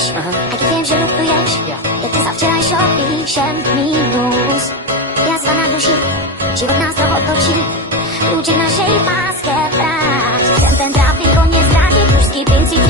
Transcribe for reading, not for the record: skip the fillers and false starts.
chceš, aj keď viem, že ľutuješ, je to za včerajšok píšem mínus. Ja sa na duši, život nás toho točí, kľúčik našej páske práč. Chcem ten trápny koniec vrátiť, mužský princíp